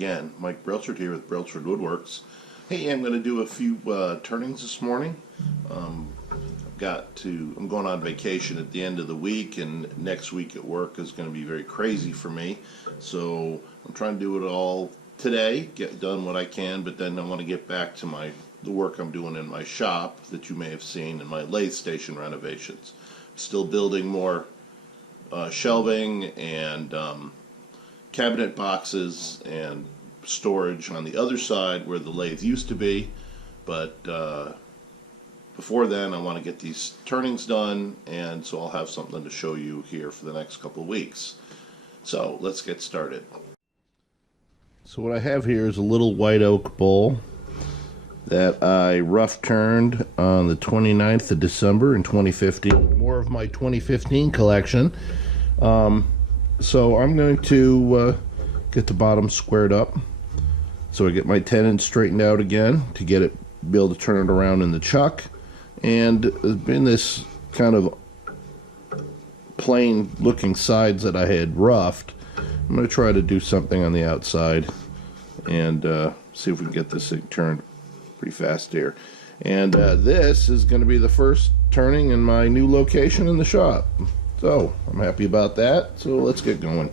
again. Mike Brailsford here with Brailsford Woodworks. Hey, I'm going to do a few turnings this morning. I'm going on vacation at the end of the week, and next week at work is going to be very crazy for me. So I'm trying to do it all today, get done what I can, but then I want to get back to the work I'm doing in my shop that you may have seen in my lathe station renovations. Still building more shelving and cabinet boxes and storage on the other side where the lathe used to be, but before then I want to get these turnings done, and so I'll have something to show you here for the next couple of weeks. So let's get started. So what I have here is a little white oak bowl that I rough turned on the 29th of December in 2015. More of my 2015 collection. So I'm going to get the bottom squared up. So I get my tenons straightened out again to be able to turn it around in the chuck. And in this kind of plain looking sides that I had roughed, I'm going to try to do something on the outside and see if we can get this thing turned pretty fast here. And this is going to be the first turning in my new location in the shop. So I'm happy about that. So let's get going.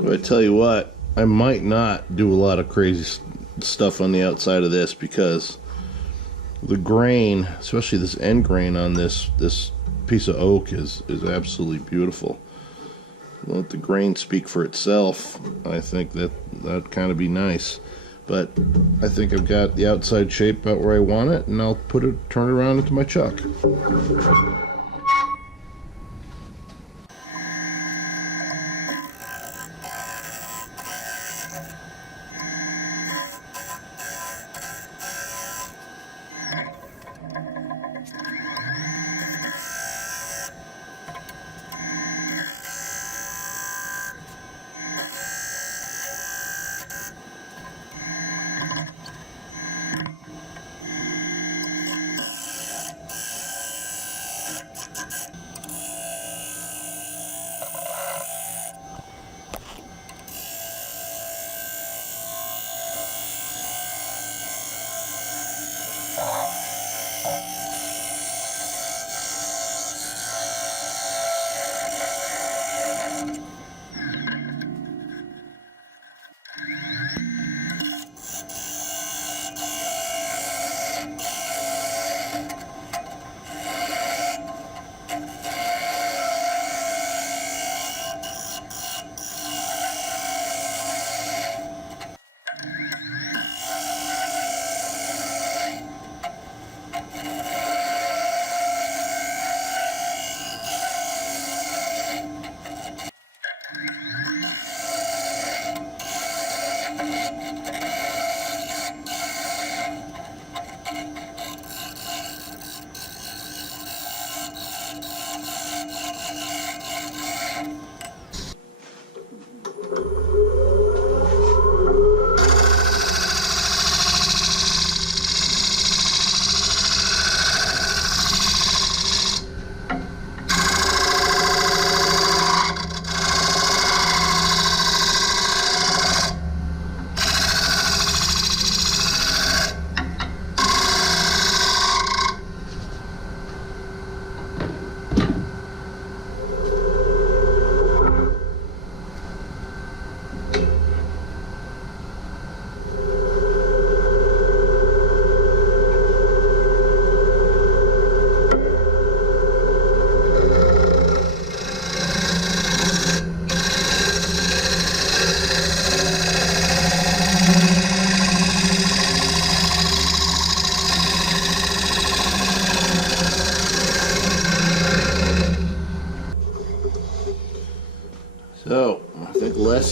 But I tell you what, I might not do a lot of crazy stuff on the outside of this, because the grain, especially this end grain on this piece of oak, is absolutely beautiful. Let the grain speak for itself. I think that'd kind of be nice. But I think I've got the outside shape about where I want it, and I'll turn it around into my chuck.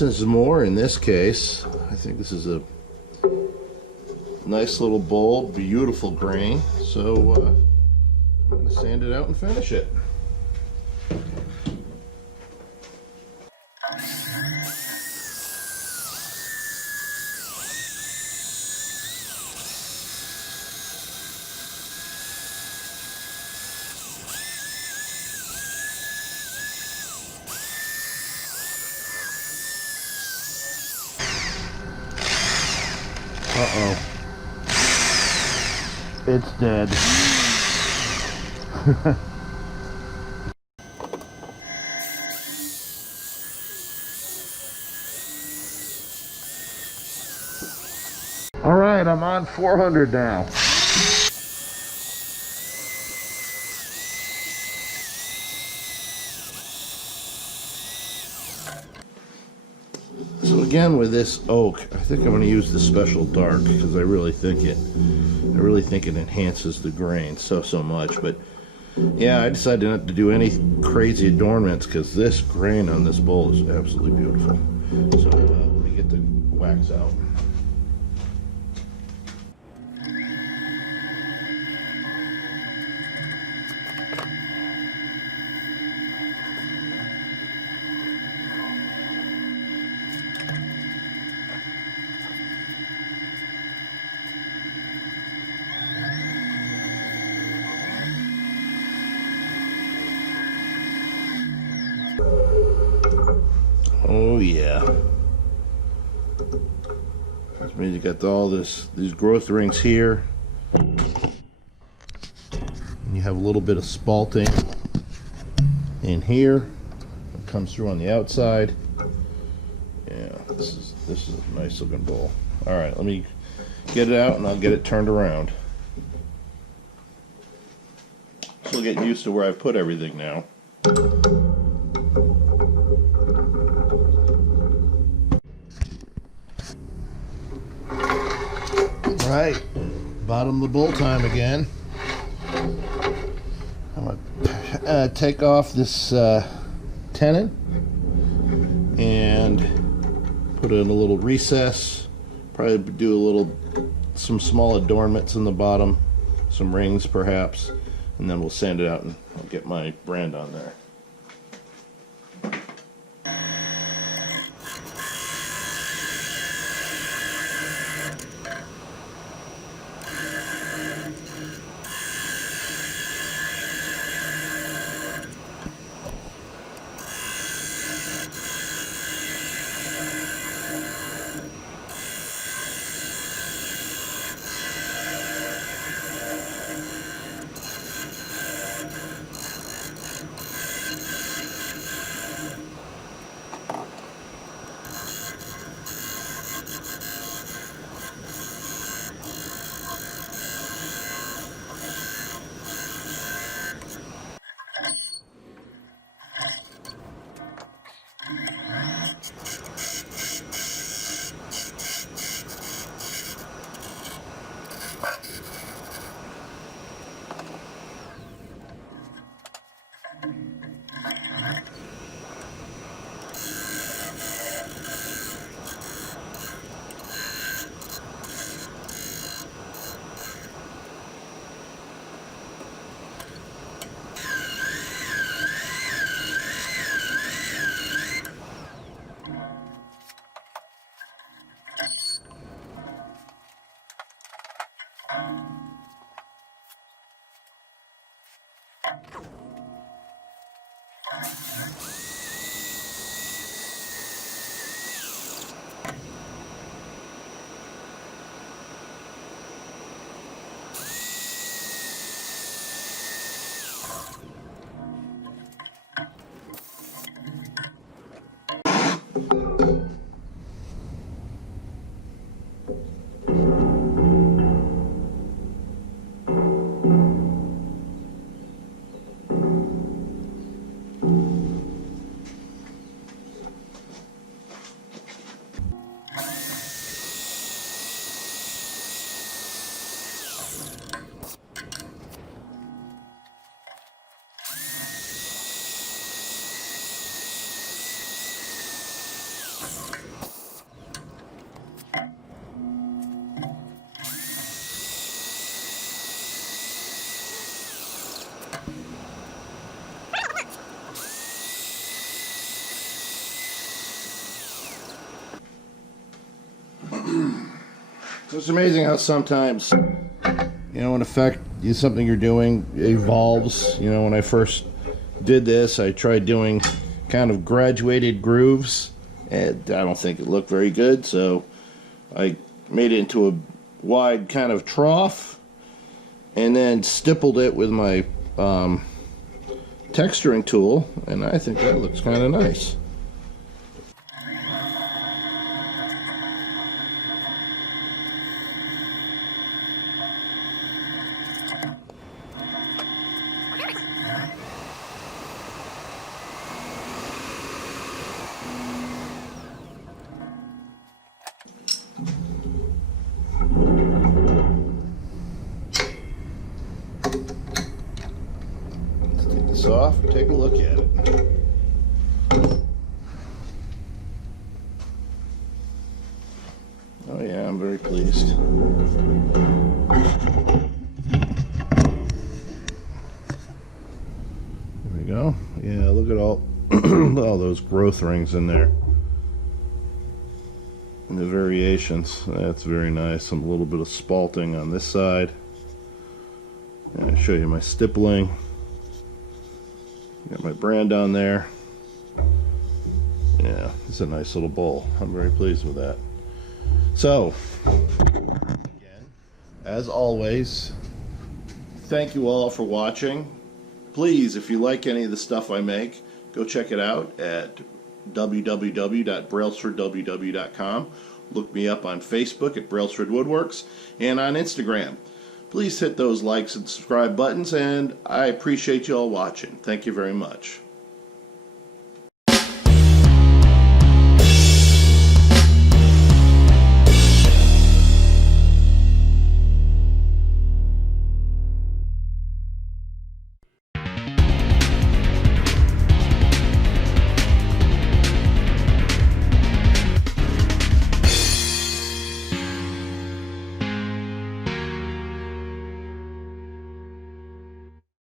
less is more in this case. I think this is a nice little bowl, beautiful grain. So I'm going to sand it out and finish it. Uh-oh. It's dead. All right, I'm on 400 now. So again, with this oak, I think I'm going to use the special dark because I really think it enhances the grain so much. But yeah, I decided not to do any crazy adornments because this grain on this bowl is absolutely beautiful. So let me get the wax out. Oh yeah. Which means you got all these growth rings here. And you have a little bit of spalting in here. It comes through on the outside. Yeah, this is a nice looking bowl. All right, let me get it out and I'll get it turned around. Still getting used to where I put everything now. Right, bottom of the bowl time again. I'm gonna take off this tenon and put it in a little recess. Probably do some small adornments in the bottom, some rings perhaps, and then we'll sand it out and I'll get my brand on there. It's amazing how sometimes, in effect, something you're doing evolves. When I first did this, I tried doing kind of graduated grooves, and I don't think it looked very good, so I made it into a wide kind of trough, and then stippled it with my texturing tool, and I think that looks kind of nice. Off, take a look at it. Oh yeah, I'm very pleased. There we go. Yeah, look at all all those growth rings in there. And the variations. That's very nice. Some little bit of spalting on this side. And I'll show you my stippling. Got my brand on there. Yeah, it's a nice little bowl. I'm very pleased with that. So, again, as always, thank you all for watching. Please, if you like any of the stuff I make, go check it out at www.brailsfordww.com. Look me up on Facebook at Brailsford Woodworks and on Instagram. Please hit those likes and subscribe buttons, and I appreciate you all watching. Thank you very much.